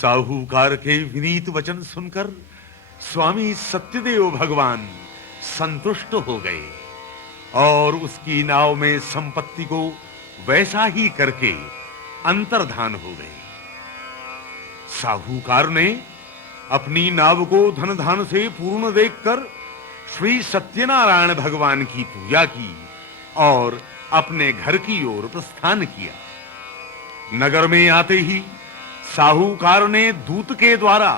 साहूकार के विनीत वचन सुनकर स्वामी सत्यदेव भगवान संतुष्ट हो गए और उसकी नाव में संपत्ति को वैसा ही करके अंतर्धान हो गए। साहूकार ने अपनी नाव को धन धान से पूर्ण देखकर श्री सत्यनारायण भगवान की पूजा की और अपने घर की ओर प्रस्थान किया। नगर में आते ही साहूकार ने दूत के द्वारा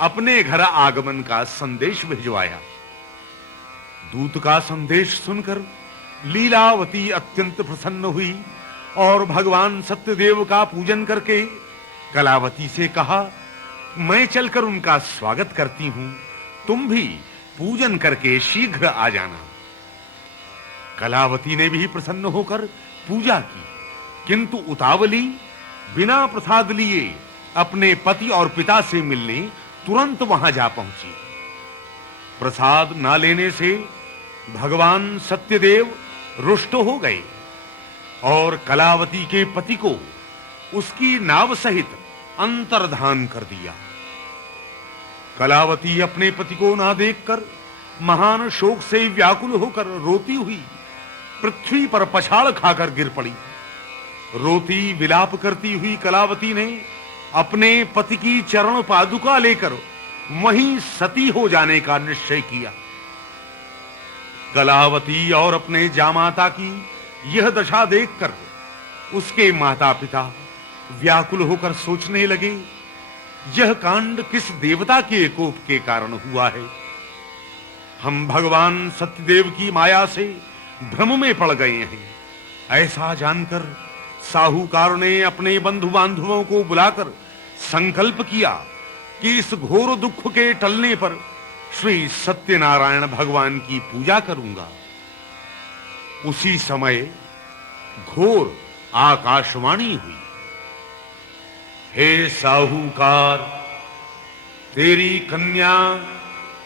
अपने घर आगमन का संदेश भिजवाया। दूत का संदेश सुनकर लीलावती अत्यंत प्रसन्न हुई और भगवान सत्यदेव का पूजन करके कलावती से कहा, मैं चलकर उनका स्वागत करती हूं, तुम भी पूजन करके शीघ्र आ जाना। कलावती ने भी प्रसन्न होकर पूजा की, किंतु उतावली बिना प्रसाद लिए अपने पति और पिता से मिलने तुरंत वहां जा पहुंची। प्रसाद ना लेने से भगवान सत्यदेव रुष्ट हो गए और कलावती के पति को उसकी नाव सहित अंतर्धान कर दिया। कलावती अपने पति को ना देखकर महान शोक से व्याकुल होकर रोती हुई पृथ्वी पर पछाड़ खाकर गिर पड़ी। रोती विलाप करती हुई कलावती ने अपने पति की चरण पादुका लेकर वहीं सती हो जाने का निश्चय किया। कलावती और अपने जामाता की यह दशा देखकर उसके माता पिता व्याकुल होकर सोचने लगे, यह कांड किस देवता के कोप के कारण हुआ है। हम भगवान सत्यदेव की माया से भ्रम में पड़ गए हैं। ऐसा जानकर साहूकार ने अपने बंधु बांधवों को बुलाकर संकल्प किया कि इस घोर दुख के टलने पर श्री सत्यनारायण भगवान की पूजा करूंगा। उसी समय घोर आकाशवाणी हुई, हे साहूकार, तेरी कन्या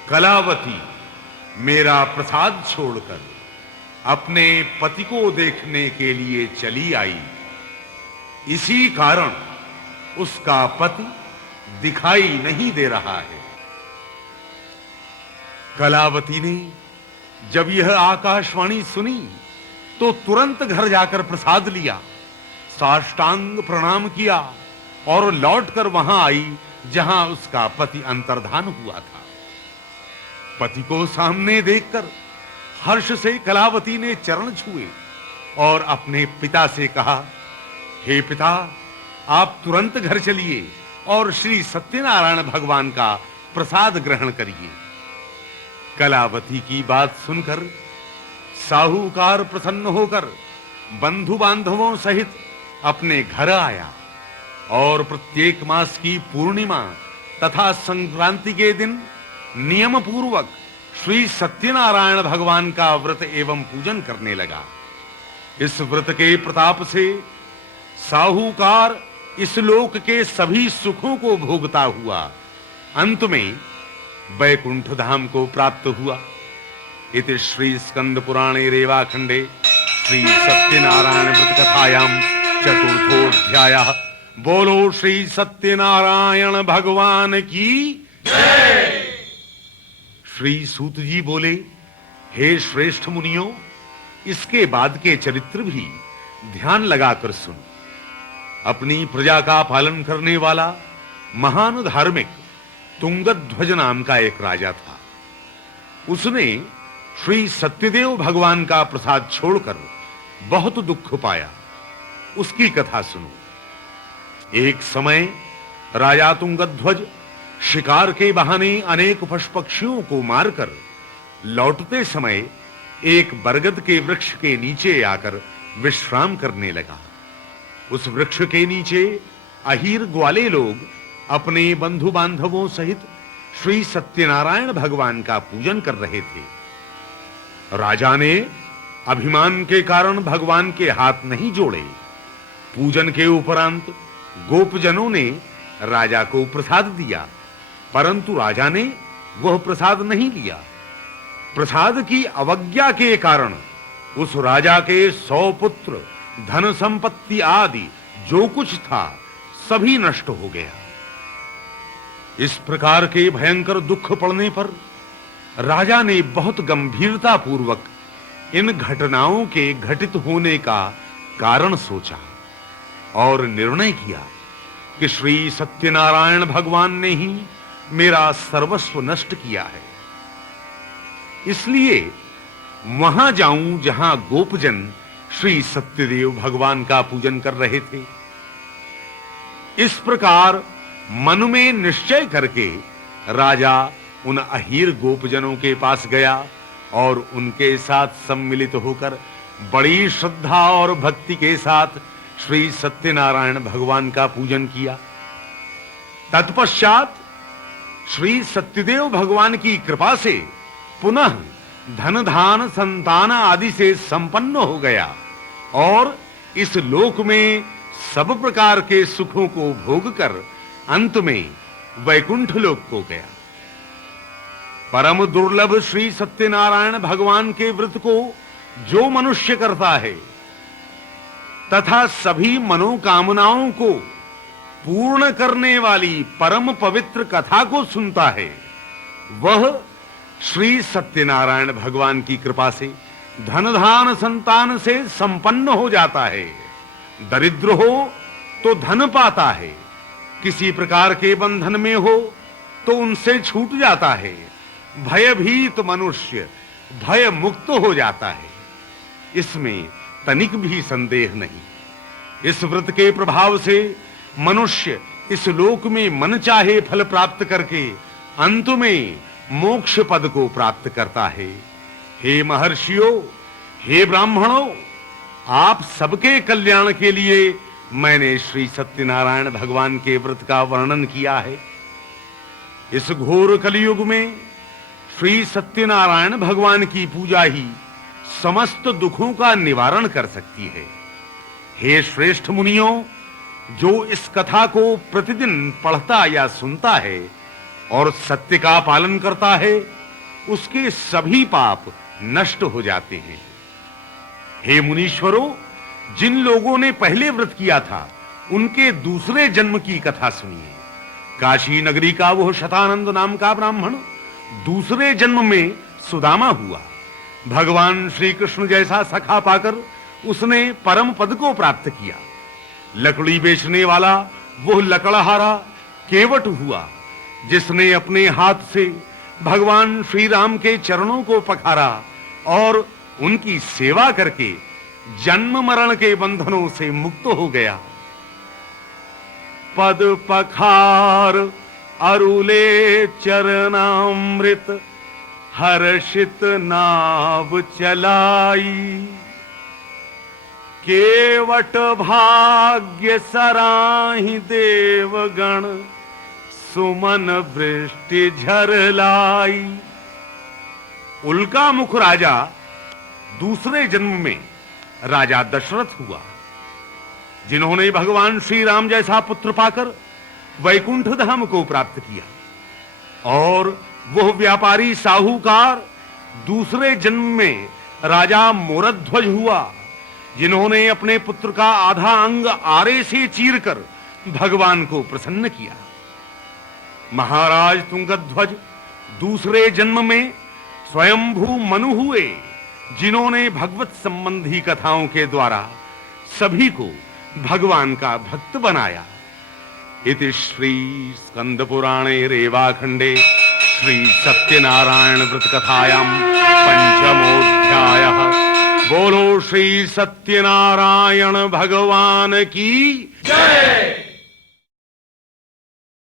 कलावती मेरा प्रसाद छोड़कर अपने पति को देखने के लिए चली आई। इसी कारण उसका पति दिखाई नहीं दे रहा है। कलावती ने जब यह आकाशवाणी सुनी तो तुरंत घर जाकर प्रसाद लिया, साष्टांग प्रणाम किया और लौटकर वहां आई जहां उसका पति अंतर्धान हुआ था। पति को सामने देखकर हर्ष से कलावती ने चरण छुए और अपने पिता से कहा, हे पिता, आप तुरंत घर चलिए और श्री सत्यनारायण भगवान का प्रसाद ग्रहण करिए। कलावती की बात सुनकर साहूकार प्रसन्न होकर बंधु बांधवों सहित अपने घर आया और प्रत्येक मास की पूर्णिमा तथा संक्रांति के दिन नियम पूर्वक श्री सत्यनारायण भगवान का व्रत एवं पूजन करने लगा। इस व्रत के प्रताप से साहूकार इस लोक के सभी सुखों को भोगता हुआ अंत में वैकुंठ धाम को प्राप्त हुआ। इति श्री स्कंद पुराणे रेवाखंडे श्री सत्यनारायण व्रत कथायाम चतुर्थोऽध्यायः। बोलो श्री सत्यनारायण भगवान की जय। श्री सूत जी बोले, हे श्रेष्ठ मुनियों, इसके बाद के चरित्र भी ध्यान लगाकर सुनो। अपनी प्रजा का पालन करने वाला महान धार्मिक तुंगध्वज नाम का एक राजा था। उसने श्री सत्यदेव भगवान का प्रसाद छोड़कर बहुत दुख पाया। उसकी कथा सुनो। एक समय राजा तुंगध्वज शिकार के बहाने अनेक पशु पक्षियों को मारकर लौटते समय एक बरगद के वृक्ष के नीचे आकर विश्राम करने लगा। उस वृक्ष के नीचे अहीर ग्वाले लोग अपने बंधु बांधवों सहित श्री सत्यनारायण भगवान का पूजन कर रहे थे। राजा ने अभिमान के कारण भगवान के हाथ नहीं जोड़े। पूजन के उपरांत गोपजनों ने राजा को प्रसाद दिया, परंतु राजा ने वह प्रसाद नहीं लिया। प्रसाद की अवज्ञा के कारण उस राजा के 100 पुत्र, धन संपत्ति आदि जो कुछ था सभी नष्ट हो गया। इस प्रकार के भयंकर दुख पड़ने पर राजा ने बहुत गंभीरता पूर्वक इन घटनाओं के घटित होने का कारण सोचा और निर्णय किया कि श्री सत्यनारायण भगवान ने ही मेरा सर्वस्व नष्ट किया है। इसलिए वहां जाऊं जहां गोपजन श्री सत्यदेव भगवान का पूजन कर रहे थे। इस प्रकार मन में निश्चय करके राजा उन अहीर गोपजनों के पास गया और उनके साथ सम्मिलित होकर बड़ी श्रद्धा और भक्ति के साथ श्री सत्यनारायण भगवान का पूजन किया। तत्पश्चात श्री सत्यदेव भगवान की कृपा से पुनः धन धान संतान आदि से संपन्न हो गया और इस लोक में सब प्रकार के सुखों को भोग कर अंत में वैकुंठ लोक को गया। परम दुर्लभ श्री सत्यनारायण भगवान के व्रत को जो मनुष्य करता है तथा सभी मनोकामनाओं को पूर्ण करने वाली परम पवित्र कथा को सुनता है, वह श्री सत्यनारायण भगवान की कृपा से धन धान संतान से संपन्न हो जाता है। दरिद्र हो तो धन पाता है, किसी प्रकार के बंधन में हो तो उनसे छूट जाता है, भयभीत मनुष्य भय मुक्त हो जाता है। इसमें तनिक भी संदेह नहीं। इस व्रत के प्रभाव से मनुष्य इस लोक में मन चाहे फल प्राप्त करके अंत में मोक्ष पद को प्राप्त करता है। हे महर्षियों, हे ब्राह्मणों, आप सबके कल्याण के लिए मैंने श्री सत्यनारायण भगवान के व्रत का वर्णन किया है। इस घोर कलयुग में श्री सत्यनारायण भगवान की पूजा ही समस्त दुखों का निवारण कर सकती है। हे श्रेष्ठ मुनियों, जो इस कथा को प्रतिदिन पढ़ता या सुनता है और सत्य का पालन करता है, उसके सभी पाप नष्ट हो जाते हैं। हे मुनीश्वरों, जिन लोगों ने पहले व्रत किया था उनके दूसरे जन्म की कथा सुनिए। काशी नगरी का वह शतानंद नाम का ब्राह्मण दूसरे जन्म में सुदामा हुआ। भगवान श्री कृष्ण जैसा सखा पाकर उसने परम पद को प्राप्त किया। लकड़ी बेचने वाला वह लकड़हारा केवट हुआ, जिसने अपने हाथ से भगवान श्री राम के चरणों को पखारा और उनकी सेवा करके जन्म मरण के बंधनों से मुक्त हो गया। पद पखार अरुले चरणामृत हर्षित नाव चलाई, केवट भाग्य सराहि देवगण सुमन वृष्टि झरलाई। उल्का मुख राजा दूसरे जन्म में राजा दशरथ हुआ, जिन्होंने भगवान श्री राम जैसा पुत्र पाकर वैकुंठ धाम को प्राप्त किया। और वह व्यापारी साहूकार दूसरे जन्म में राजा मोरध्वज हुआ, जिन्होंने अपने पुत्र का आधा अंग आरे से चीरकर भगवान को प्रसन्न किया। महाराज तुंगध्वज दूसरे जन्म में स्वयंभू मनु हुए, जिन्होंने भगवत संबंधी कथाओं के द्वारा सभी को भगवान का भक्त बनाया। इति श्री स्कंद पुराणे रेवाखंडे श्री सत्यनारायण व्रत कथायां पंचमोऽध्यायः। बोलो श्री सत्यनारायण भगवान की जय।